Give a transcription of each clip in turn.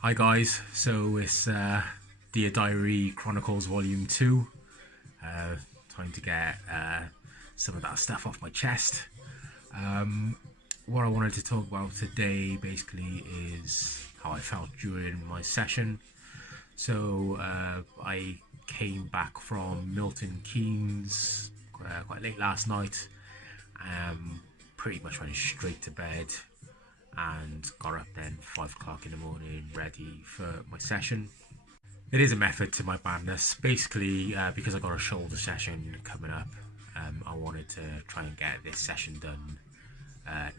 Hi guys, so it's Dear Diary Chronicles Volume 2. Time to get some of that stuff off my chest. What I wanted to talk about today basically is how I felt during my session. So I came back from Milton Keynes quite late last night. Pretty much went straight to bed and got up then 5 o'clock in the morning ready for my session. It is a method to my madness. Basically, because I got a shoulder session coming up, I wanted to try and get this session done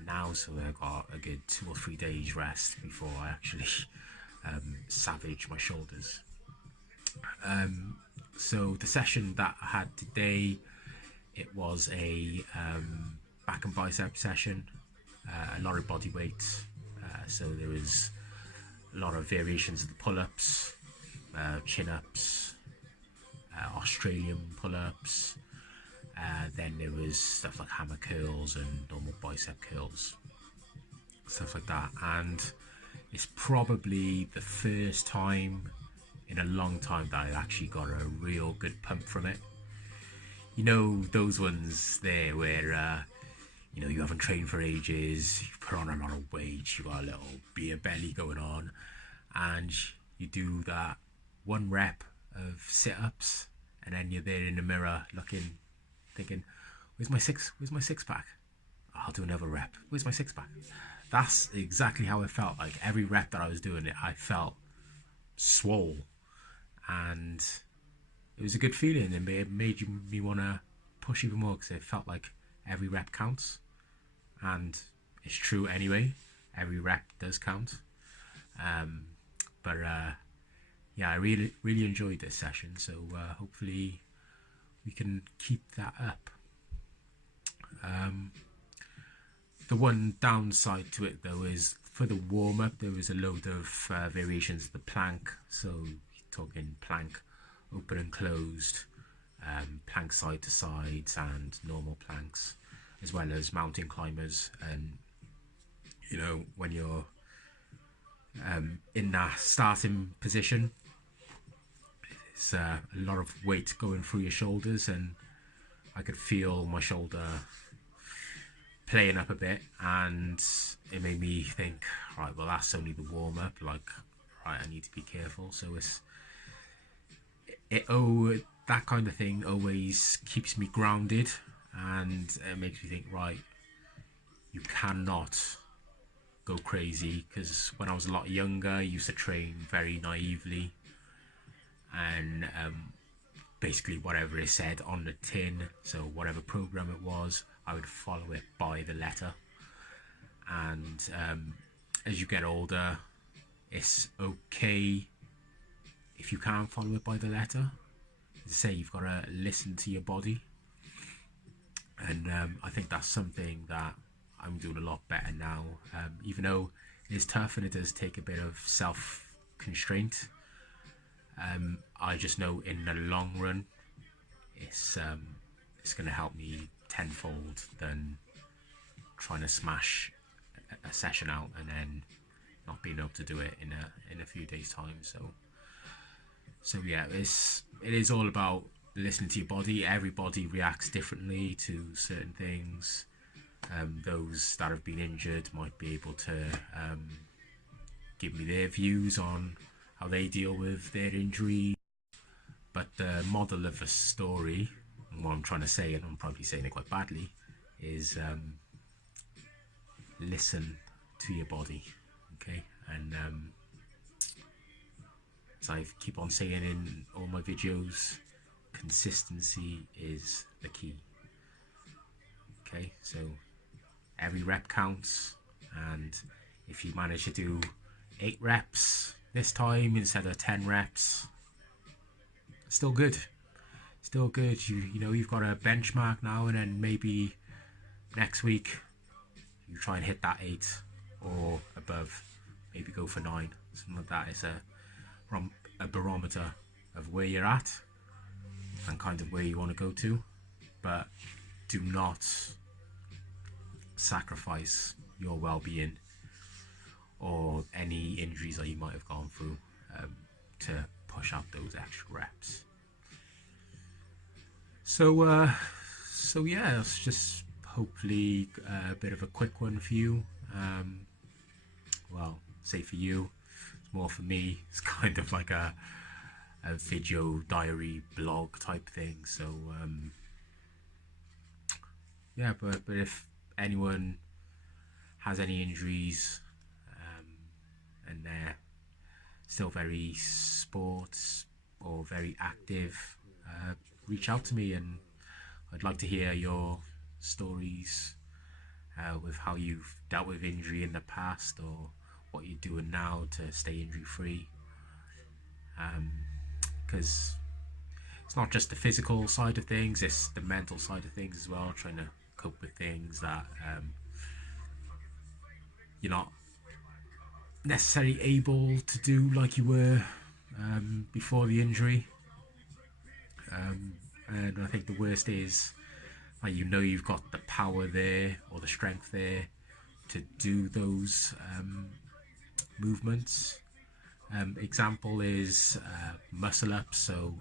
now, so I got a good 2 or 3 days rest before I actually savage my shoulders. So the session that I had today, it was a back and bicep session, a lot of body weight. So there was a lot of variations of the pull-ups, chin-ups, Australian pull-ups. Then there was stuff like hammer curls and normal bicep curls, stuff like that. And it's probably the first time in a long time that I actually got a real good pump from it. You know, those ones there where you haven't trained for ages, you put on a lot of weight, you got a little beer belly going on, and you do that one rep of sit-ups, and then you're there in the mirror looking, thinking, where's my six pack? I'll do another rep. Where's my six pack? That's exactly how it felt. Like every rep that I was doing it, I felt swole, and it was a good feeling, and it made me want to push even more because it felt like every rep counts, and it's true anyway. Every rep does count. But yeah, I really enjoyed this session. So hopefully we can keep that up. The one downside to it though is for the warm up there was a load of variations of the plank. So talking plank open and closed, plank side to sides, and normal planks, as well as mountain climbers. And you know, when you're in that starting position, it's a lot of weight going through your shoulders, and I could feel my shoulder playing up a bit, and it made me think, right, well, that's only the warm up. Like, right, I need to be careful. So that kind of thing always keeps me grounded, and it makes me think, right, you cannot go crazy, because when I was a lot younger, I used to train very naively, and basically whatever is said on the tin, so whatever program it was, I would follow it by the letter. And as you get older, it's okay if you can't follow it by the letter. As I say, you've got to listen to your body, and I think that's something that I'm doing a lot better now. Even though it is tough and it does take a bit of self constraint, I just know in the long run it's going to help me tenfold than trying to smash a session out and then not being able to do it in a few days time. So yeah, it is all about listening to your body. Everybody reacts differently to certain things. Those that have been injured might be able to give me their views on how they deal with their injury. But the model of a story, and what I'm trying to say, and I'm probably saying it quite badly, is listen to your body, okay? And as I keep on saying in all my videos, consistency is the key. Okay, so every rep counts, and if you manage to do 8 reps this time instead of 10 reps, still good. Still good. You know, you've got a benchmark now, and then maybe next week you try and hit that 8 or above. Maybe go for 9, something like that. It's a barometer of where you're at and kind of where you want to go to, but do not sacrifice your well-being or any injury injuries that you might have gone through, to push out those extra reps. So yeah, it's just hopefully a bit of a quick one for you. Well, say for you, it's more for me. It's kind of like a video diary blog type thing. So yeah, but if anyone has any injuries, and they're still very sports or very active, reach out to me, and I'd like to hear your stories with how you've dealt with injury in the past, or what you're doing now to stay injury free. Because it's not just the physical side of things, it's the mental side of things as well, trying to cope with things that you're not necessarily able to do like you were before the injury. And I think the worst is, like, you know, you've got the power there or the strength there to do those movements. Example is muscle ups. So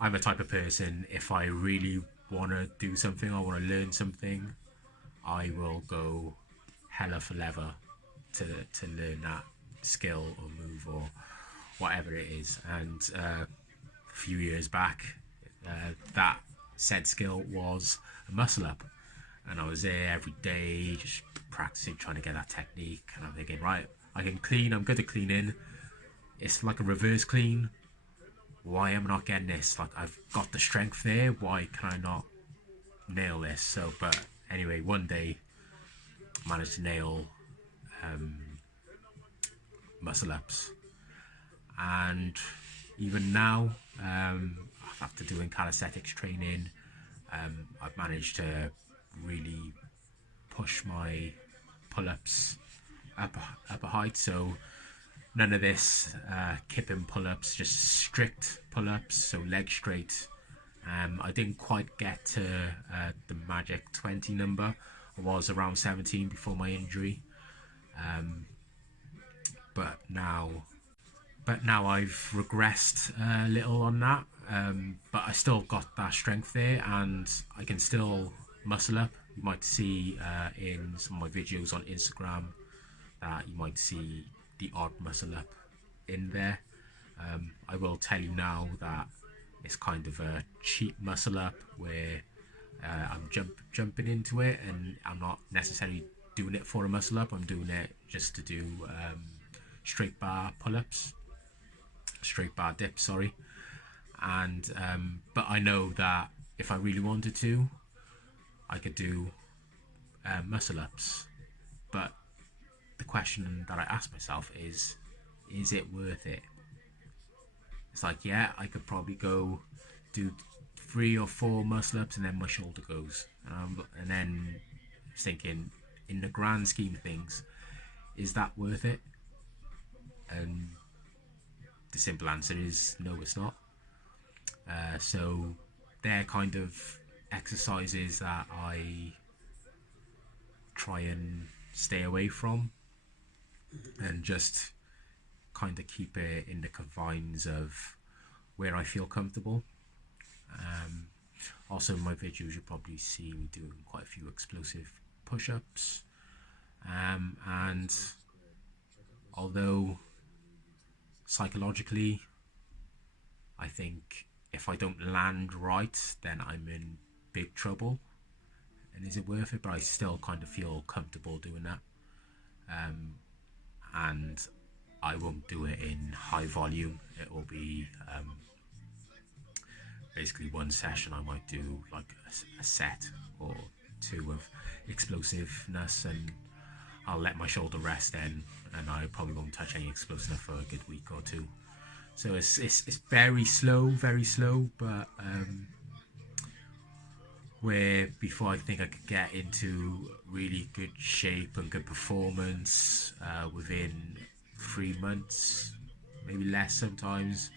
I'm a type of person, if I really want to do something, I want to learn something, I will go hella for leather to learn that skill or move or whatever it is. And a few years back, that said skill was a muscle up, and I was there every day just practicing, trying to get that technique. And I'm thinking, right, I can clean, I'm good at cleaning, it's like a reverse clean. Why am I not getting this? Like, I've got the strength there, why can I not nail this? So, but anyway, one day I managed to nail muscle ups, and even now, after doing calisthenics training, I've managed to really push my pull-ups up a height. So none of this kipping pull-ups, just strict pull-ups, so leg straight. I didn't quite get to the magic 20 number. I was around 17 before my injury, but now I've regressed a little on that. But I still got that strength there, and I can still muscle up. You might see in some of my videos on Instagram that you might see the odd muscle up in there. I will tell you now that it's kind of a cheap muscle up where I'm jumping into it, and I'm not necessarily doing it for a muscle up. I'm doing it just to do straight bar pull-ups, straight bar dips, sorry. And but I know that if I really wanted to, I could do muscle ups. But the question that I ask myself is it worth it? It's like, yeah, I could probably go do 3 or 4 muscle ups and then my shoulder goes, and then thinking, in the grand scheme of things, is that worth it? And the simple answer is no, it's not. So they're kind of exercises that I try and stay away from, and just kind of keep it in the confines of where I feel comfortable. Also in my videos you'll probably see me doing quite a few explosive push-ups, and although psychologically I think if I don't land right, then I'm in big trouble. And is it worth it? But I still kind of feel comfortable doing that. And I won't do it in high volume. It will be basically one session. I might do like a set or 2 of explosiveness, and I'll let my shoulder rest then, and I probably won't touch any explosiveness for a good week or 2. So it's very slow, but where before I think I could get into really good shape and good performance within 3 months, maybe less sometimes.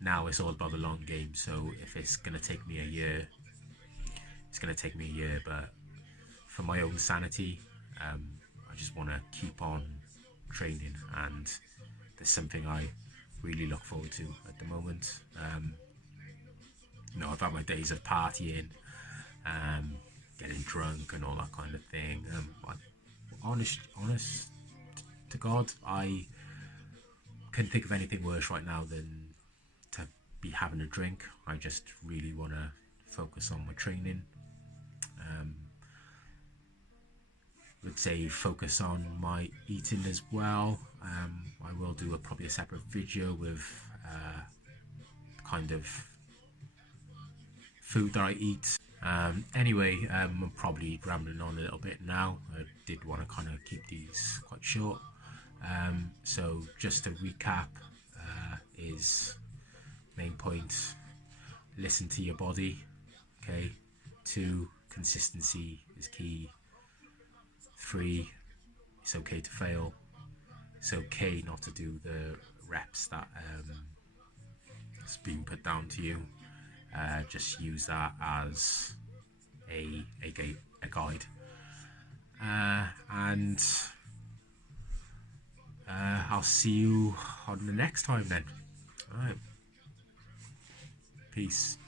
Now it's all about the long game. So if it's going to take me a year, it's going to take me a year. But for my own sanity, I just want to keep on training, and there's something I really look forward to at the moment. I've had my days of partying, getting drunk and all that kind of thing. Honest to God, I couldn't think of anything worse right now than to be having a drink. I just really want to focus on my training. Would say focus on my eating as well. I will do probably a separate video with kind of food that I eat. Anyway, I'm probably rambling on a little bit now. I did want to kind of keep these quite short. So just to recap, is main point: listen to your body. Okay. 2, consistency is key. 3, it's okay to fail. It's okay not to do the reps that it's being put down to you. Just use that as a guide. And I'll see you on the next time then. All right. Peace.